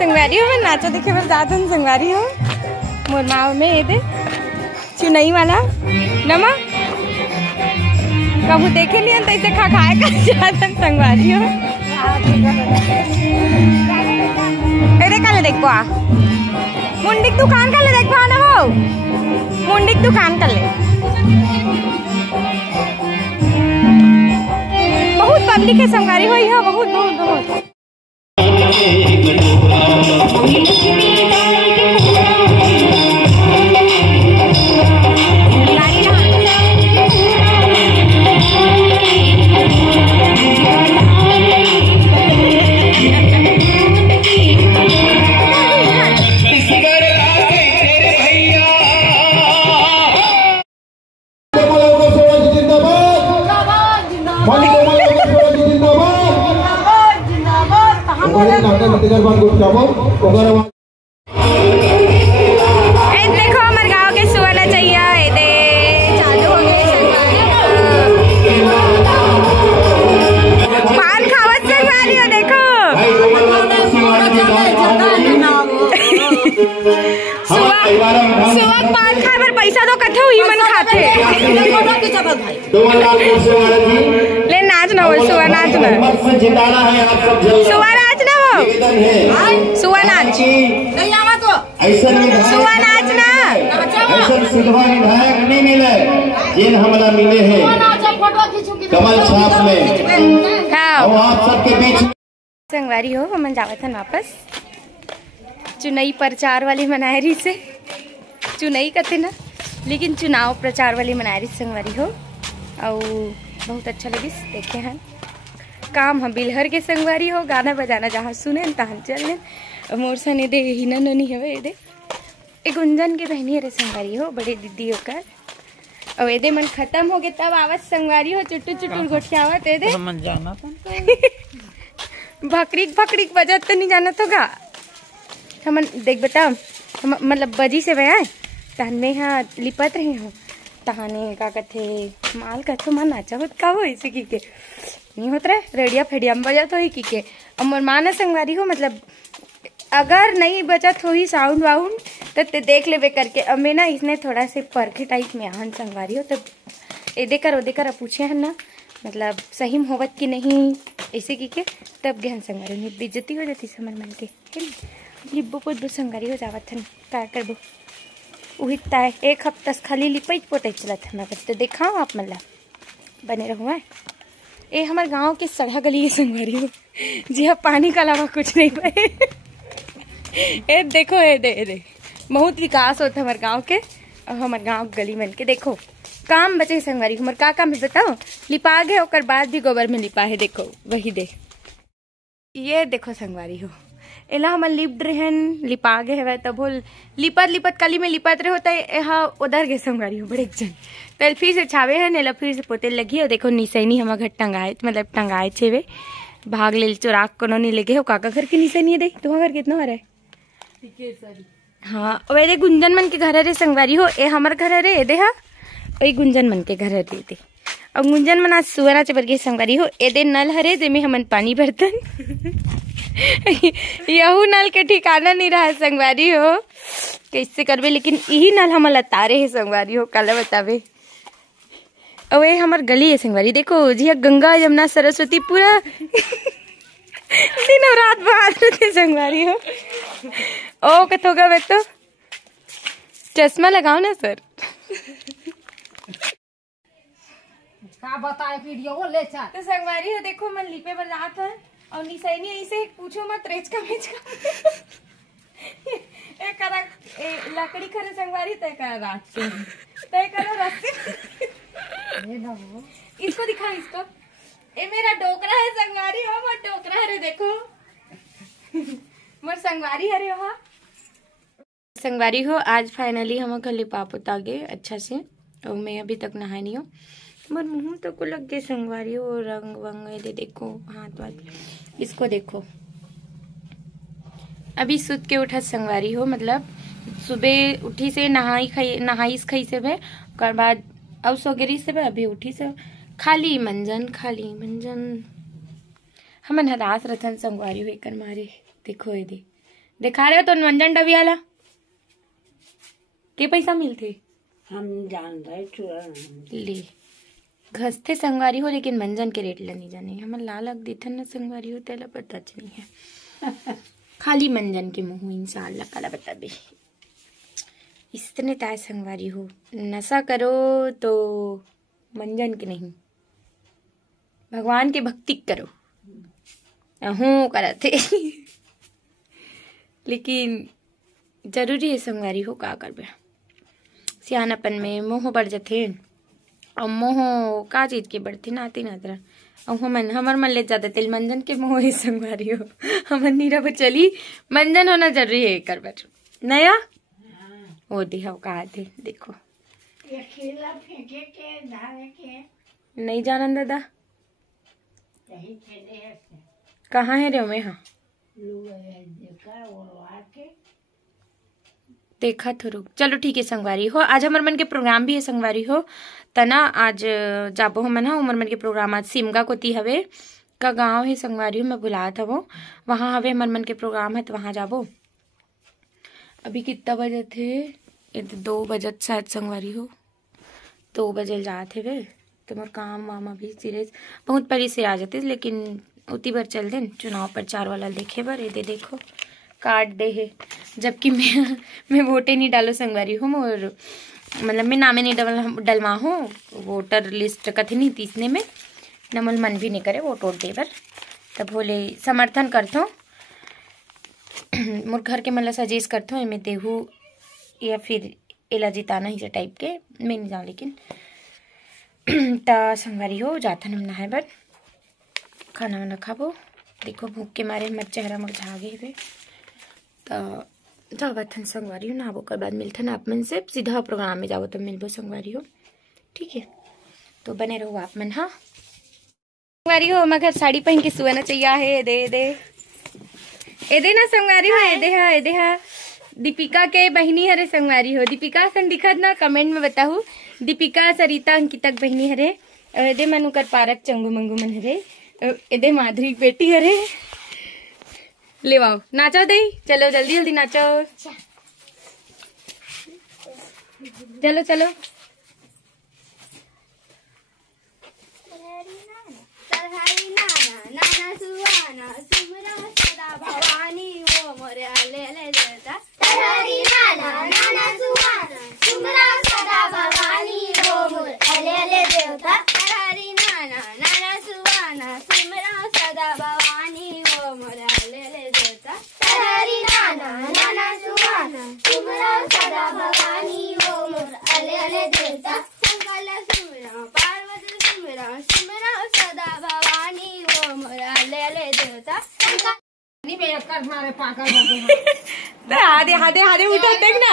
संगवारी हो मैं नाचो देखे बर जात हन संगवारी हो मोर माँ में ये दे चुनई वाला नमा कबू देखे लियन तो इसे खा खाए का जात हन संगवारी हो अरे काले देखो आ मुंडिक दुकान काले देखो ना वो मुंडिक दुकान काले बहुत पब्लिक है संगवारी हो यहाँ बहुत बहुत बहुत देखो हमारे गाँव के सुवाला चाहिए दे चालू हो गए पान खावत संगवारी हो देखो सुबह पान खाए पर पैसा तो कथे हुई मन खाते ले नाच ना बोल सुबह नाच ना सुबह नाच ना वो सुबह नाच सुबह नाच ना सिद्धवा विधायक नहीं मिले जिन हमला मिले हैं कमल छाप में आप सबके बीच संगवारी हो हम जावत हन वापस चुनाई प्रचार वाली मनायरी से चुनाई कथे ना लेकिन चुनाव प्रचार वाली मनायरी संगवारी हो और बहुत अच्छा लगी देखे हैं काम हम बिलहर के संगवारी हो गाना बजाना जहाँ सुने तहाँ चल मोर सने दे हिना ननी हवे दे एक गुंजन के बहनी रे संगवारी हो बड़े दीदी होकर और एदे मन खत्म हो गए तब आवत संगवारी हो चुट्टू चुट्टू गोठियावत एदे मन जाना भकरीक भकरीक बजत तो नहीं जाना तो गा हम देख बता मतलब बजी से भैया तहन में यहाँ लिपत रहे हो तहाने का कथे माल कथो मन नाचा होत का हो ऐसे की के नहीं होत रहे रेडिया फेडिया में बजत हो ही की के अब मोर माना संगवारी हो मतलब अगर नहीं बचत हो ही साउंड वाउंड तो देख लेवे करके अब मैं ना इसने थोड़ा से परखे टाइप में आहन संगवारी हो तब ए कर पूछे हैं ना मतलब सही में होवत कि नहीं ऐसे की के तब गहन संगवारी नहीं बेइज्जती हो जाती समर मन के लिब्बो पुद्बो संगवारी हो जावत हन का करबो उही ताय एक हफ्ता खाली लिपैत पोटैत चलत हमारे तो देखाओ आप मतलब बने रहो ए हमारे गांव के सड़ा गली के संगवारी हो जी हाँ पानी का अलावा कुछ नहीं पाए ए देखो ए दे बहुत विकास होता हमारे गांव के और हमारे गांव गली मन के देखो काम बचे संगवारी हमारे का काम है बताओ लिपा गए और बाद भी गोबर में लिपा है देखो वही दे ये देखो संगवारी हो एला हमन लिप्ड रहन लिपा गए है तब लिपत कली में लिपत रहे होता है उधर गए संगवारी हो बड़े जन तो फिर से छावे है नेला फिर से पोते लगी और देखो निसैनी हम घर टंगाए मतलब टंगाए छेवे भाग ले चोराक कोनो नहीं लगे हो काका घर के निसैनी दे तुम्हारा घर कितना हो रहा है हाँ वे गुंजन मन के घर रे संगवारी हो ए हमार घर रे दे हा वही गुंजन मन के घर रे दे और गुंजन मन आज सुवरा चबर के संगवारी हो एदे नल हरे जेमे हमन पानी भरतन यहू नल के ठिकाना नहीं रहा संगवारी हो कैसे करबे लेकिन यही नल हम लतारे है संगवारी हो कल बतावे और ये हमार गली है संगवारी देखो जी गंगा यमुना सरस्वती पूरा दिन और रात बहात रहते संगवारी हो ओ कथोगा वे तो चश्मा लगाओ ना सर का बताए वीडियो ले चा तो संगवारी हो देखो मन लिपे पर रात है और निसैनी ऐसे पूछो मत रेच का एक करा लकड़ी खरे संगवारी तय करा रात से तय करा रस्सी इसको दिखा इसको ए मेरा डोकरा है संगवारी हो मोर डोकरा है देखो मोर संगवारी है वहाँ संगवारी हो आज फाइनली हम घर लिपा पोता गए अच्छा से और मैं अभी तक नहाई नहीं हूँ मोर मुँह तो को लग गए संगवारी हो रंग वंग दे देखो हाथ वाथ इसको देखो अभी सुत के उठा संगवारी हो मतलब सुबह उठी से नहाई खाई से भे ओकर बाद अब सोगेरी से भे अभी उठी से खाली मंजन हमन हरास रथन संगवारी हो कर मारे देखो ये दे दिखा रहे हो तो मंजन डबी वाला के पैसा मिलते हम जान रहे चूड़ा ले घसते संगवारी हो, लेकिन मंजन के रेट नहीं जाने हमारे लालक देथन न संगवारी हो तेला पता नहीं है। खाली मंजन के मुँह इंशाल्लाह काला बता बे इतने ताय संगवारी हो। नशा करो तो मंजन के नहीं, भगवान के भक्ति करो हूँ करते लेकिन जरूरी है संगवारी हो का करबे। सियानापन में मोह बढ़ जाते और मोह का चीज के बढ़ती नाती नातरा मन हमार मन ले जाते तेल मंजन के मोह ही संगवारी हो। हमन नीरा पर चली मंजन होना जरूरी है कर बर नया वो दिखाओ कहा थे देखो फेंके के धारे के नहीं जानन दादा कहाँ है रे मैं हाँ देखा तो रुक चलो ठीक है संगवारी हो। आज हमारे मन के प्रोग्राम भी है संगवारी हो तना आज जाबो हम ना उमर मन के प्रोग्राम आज सिमगा कोती हवे का गांव है संगवारी हो मैं बुलाया था वो वहाँ हवे हमारे मन के प्रोग्राम है तो वहाँ जाबो। अभी कितना बजे थे 2 बजत शायद संगवारी हो 2 बजे जाते वे तो मोर काम वाम अभी सीरियस बहुत परी से आ जाते लेकिन उती बार चल देन चुनाव प्रचार वाला देखे बर ये देखो कार्ड दे है जबकि मैं वोटे नहीं डालो संगवारी हूँ और मतलब मैं नामे नहीं डलवा हूँ वोटर लिस्ट कथे नहीं तीसने में नमल मन भी नहीं करे वोट वोट देवर तब बोले समर्थन करता हूँ मोर घर के मतलब सजेस्ट करता हूँ मैं देहू या फिर एला जिताना ही टाइप के मैं नहीं जाऊँ लेकिन ता संगवारी हो जाता हम नहाए बर खाना वाना खाबो। देखो भूख के मारे मत चेहरा मुरझा गए हुए तो जाओ थन संगवारी हो नहाबो कर बाद मिलथन आप मन से सीधा प्रोग्राम में जाओ तो मिलबो संगवारी हो ठीक है। तो बने रहो आप मन। हाँ संगवारी हो मगर साड़ी पहन के सुना चाहिए है दे ना संगवारी हो ए दे हा दीपिका के बहनी हरे संगवारी हो। दीपिका सन दिखत ना कमेंट में बताऊ दीपिका सरिता अंकिता बहनी हरे एदे मनु कर पारक चंगू मंगू मन हरे एदे माधुरी बेटी हरे ले आओ नाचो दे चलो जल्दी जल्दी नाचो चलो चलो भवानी वो मोरे ले देता सदा भवानी वो मोरे ले देवता हरी नाना नाना सुवाना सुमरा सदा भवानी वो मोरे ले देवता हरी नाना नाना सुवाना सुमरा सदा भवानी वो मोरे ले देवता संकल सुमरा पार्वती सुमरा सुमरा सदा भवानी वो मोरे ले देवता आधे आधे आधे उठा देख ना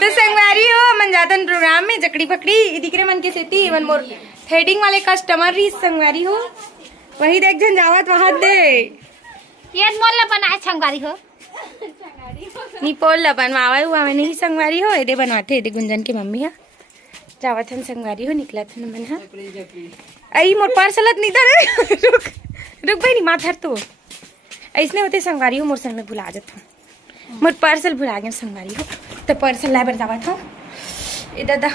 तो संगवारी हो मन जातन प्रोग्राम में जकड़ी पकड़ी दिख रहे मन के सेती वन मोर थ्रेडिंग वाले कस्टमर रही संगवारी हो वही देख जन जावत वहां दे ये मोल बनाए संगवारी हो नी पोल बनवावा हुआ मैं नहीं संगवारी हो एदे बनवाते एदे गुंजन की मम्मी है जावत हन संगवारी हो निकला था मन हा आई मोर पार्सलत नहीं था रुक भाई नहीं माथर तो ऐसने होते संगवारी हो मोर सन में भुला जाता मोर पार्सल भुला गया संगवारी हो तो पार्सल ला बर जावा था ए दादा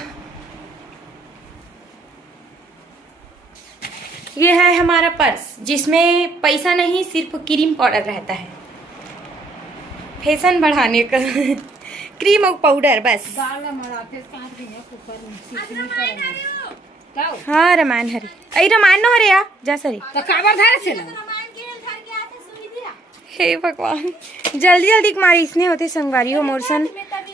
ये है हमारा पर्स जिसमें पैसा नहीं सिर्फ क्रीम पाउडर रहता है फैशन बढ़ाने का क्रीम और पाउडर बस। हाँ रामायण हरे अरे रामायण नो हरे या जा सरे हे भगवान जल्दी जल्दी मारी इसने होते संगवारी हो मोरसन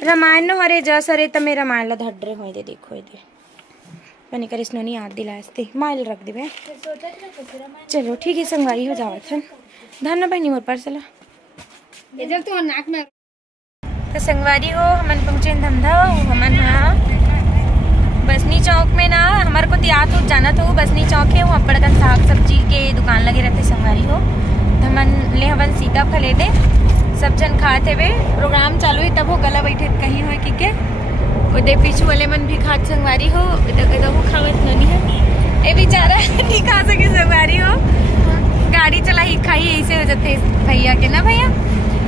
रामायण नो हरे जा सरे तमे रामायण ला धड्रे होई दे देखो दे बने कर इसनो नहीं याद दिलास्ते माइल रख दे बे चलो ठीक है संगवारी हो जावत हन धन बहनी मोर पार्सल इधर तो नाक में तो संगवारी हो हमन पहुंचे धंधा हमन हाँ बसनी चौक में ना हमारे को तियात हो जाना था बसनी चौक है वहाँ पर साग सब्जी के दुकान लगे रहते संगवारी हो हमन ले हवन सीता फले दे सब जन खाते हुए प्रोग्राम चालू है तब हो गला बैठे कहीं हो कि उदे पीछू वाले मन भी खात संगवारी हो वो खावत नहीं है ए बेचारा नहीं खा सके संगवारी हो गाड़ी चला ही खाई ऐसे हो जाते भैया के ना भैया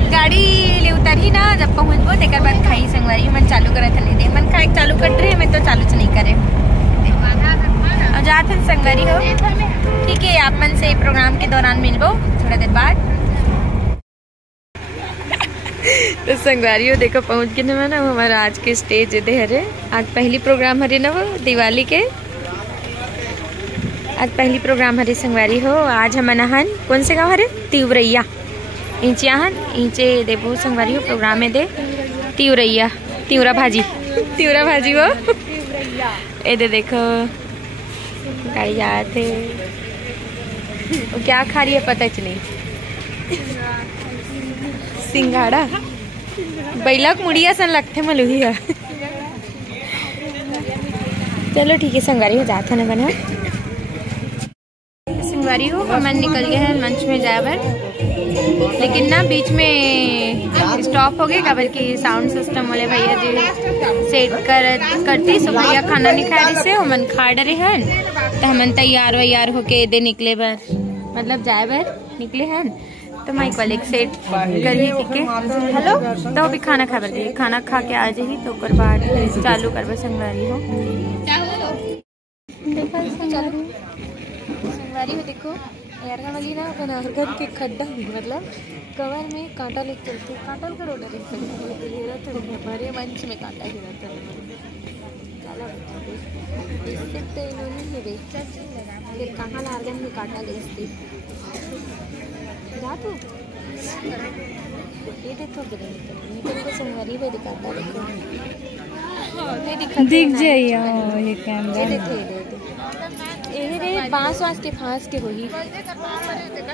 गाड़ी ले उतरी ना जब पहुँचबो तेकर बाद खाई संगवारी मन चालू करत नहीं दे मन खाए चालू कर रहे मैं तो चालू नहीं करे और जाते हैं संगवारी हो। ठीक है आप मन से प्रोग्राम के दौरान मिलबो थोड़ा देर बाद। तो संगवारी हो देखो पहुँच गए ना हमारा आज के स्टेज दे हरे। आज पहली प्रोग्राम हरे ना वो दिवाली के आज पहली प्रोग्राम हरे संगवारी हो। आज हम अनहन कौन से गाँव हरे तिवरैया इंचे आहन इंचे देबो संगवारी हो प्रोग्राम में दे तिवरैया तिवरा भाजी हो ए दे देखो गाड़ी जाते क्या खा रही है पता ही नहीं। सिंघाड़ा बैलक मुड़िया सन लगते मलुहिया। चलो ठीक है संगवारी हो जाता ना बना संगवारी हो हम निकल गए हैं मंच में जाकर लेकिन ना बीच में स्टॉप हो गए काबर की साउंड सिस्टम वाले भैया जी सेट करती सो भैया खाना नहीं खाए जिससे हमन खा डरे हैं तो हमन तैयार होके दे निकले बर मतलब जाए बर निकले हैं तो माइक वाले सेट करिए के हेलो तो अभी खाना खा बर दे खाना खा के आ जाही तो ओकर बाद चालू करबे संगवारी हो। संगवारी हो देखो यार वाली ना अपन अर्गन के खड्डा मतलब कवर में कांटा लेके चलते कांटा का रोड हमारे मंच में कांटा गिरा था इससे इन्होंने बेचा फिर कहाँ अर्गन में कांटा ले जा तू ये देखो निकल संगवारी पे दिखाता दिख जाइए ये कैमरा देखो ये रे बांस वास के फांस के होही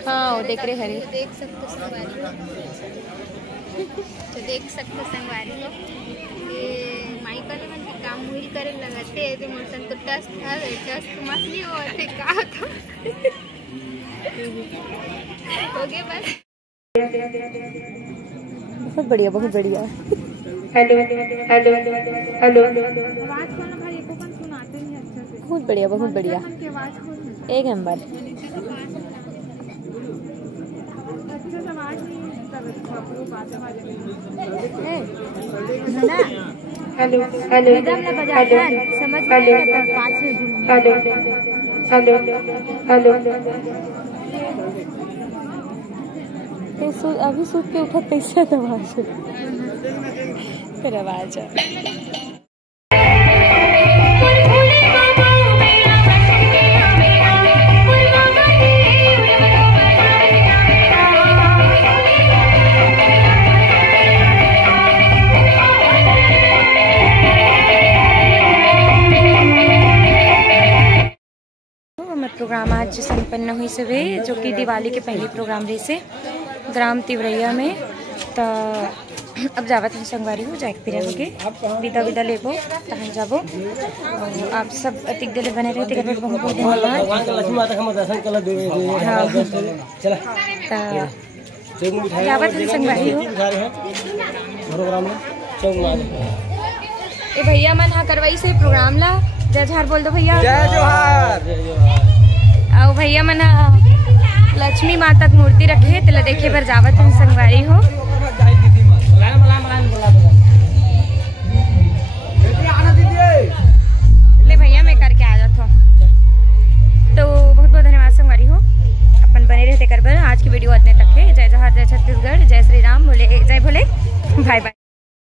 हाँ देख रहे हरे देख सकते संगवारी हो ये माइकल मन के काम मुहिल करे लगाते तो मोरसन तो टेस्ट था टेस्ट मछली हो ऐसे का था ओके बस बहुत बढ़िया हेलो बहुत बढ़िया एक नंबर अभी सूट के उठा कैसे आवाज फिर आवाज प्रोग्राम आज संपन्न हुई सवे जो कि दिवाली के पहले प्रोग्राम रही से ग्राम तिवरैया में तो अब जावत हम संगवारी हो जाए फिर विदा लेबो तहन जाबो आप सब अतिक दिले बने रहते बहुत बहुत धन्यवाद। जावत हम संगवारी हो ए भैया मन हाँ करवाई से प्रोग्राम ला जय जोहार बोल दो भैया जय जोहार और भैया मन लक्ष्मी माता की मूर्ति रखे तेला देखे बर जावत हम संगवारी हो। ले भैया मैं करके आ जाता हूँ तो बहुत बहुत धन्यवाद संगवारी हो अपन बने रहते कर बर। आज की वीडियो इतने तक है। जय जोहार जय छत्तीसगढ़ जय श्री राम बोले जय भोले बाय बाय।